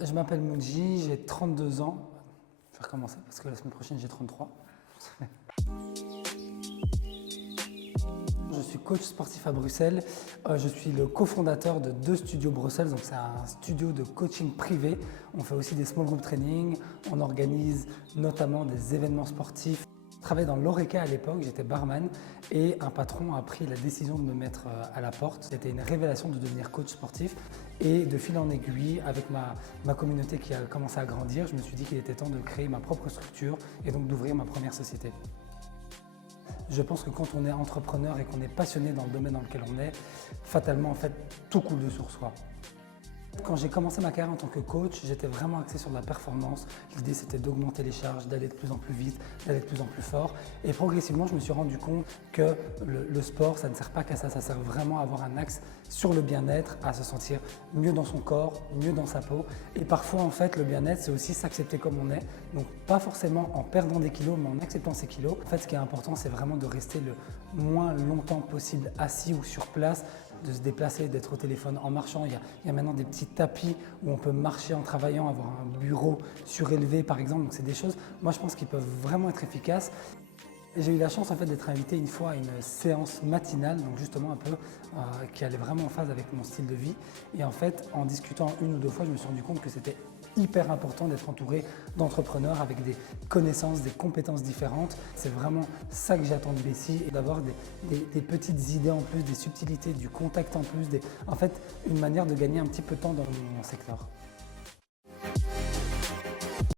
Je m'appelle Mounji, j'ai 32 ans. Je vais recommencer parce que la semaine prochaine j'ai 33. Je suis coach sportif à Bruxelles. Je suis le cofondateur de 2 studios Bruxelles. Donc c'est un studio de coaching privé. On fait aussi des small group training. On organise notamment des événements sportifs. Je travaillais dans l'Horeca à l'époque, j'étais barman et un patron a pris la décision de me mettre à la porte. C'était une révélation de devenir coach sportif et de fil en aiguille, avec ma communauté qui a commencé à grandir, je me suis dit qu'il était temps de créer ma propre structure et donc d'ouvrir ma première société. Je pense que quand on est entrepreneur et qu'on est passionné dans le domaine dans lequel on est, fatalement en fait tout coule de source, quoi. Quand j'ai commencé ma carrière en tant que coach, j'étais vraiment axé sur la performance. L'idée, c'était d'augmenter les charges, d'aller de plus en plus vite, d'aller de plus en plus fort. Et progressivement, je me suis rendu compte que le sport, ça ne sert pas qu'à ça. Ça sert vraiment à avoir un axe sur le bien-être, à se sentir mieux dans son corps, mieux dans sa peau. Et parfois, en fait, le bien-être, c'est aussi s'accepter comme on est. Donc, pas forcément en perdant des kilos, mais en acceptant ses kilos. En fait, ce qui est important, c'est vraiment de rester le moins longtemps possible assis ou sur place, de se déplacer, d'être au téléphone en marchant. Il y a maintenant des petits tapis où on peut marcher en travaillant, avoir un bureau surélevé par exemple. Donc c'est des choses, moi je pense, qui peuvent vraiment être efficaces. Et j'ai eu la chance en fait d'être invité une fois à une séance matinale, donc justement un peu qui allait vraiment en phase avec mon style de vie. Et en fait, en discutant une ou deux fois, je me suis rendu compte que c'était hyper important d'être entouré d'entrepreneurs avec des connaissances, des compétences différentes. C'est vraiment ça que j'attends de Bessie, et d'avoir des petites idées en plus, des subtilités, du contact en plus, en fait une manière de gagner un petit peu de temps dans mon secteur.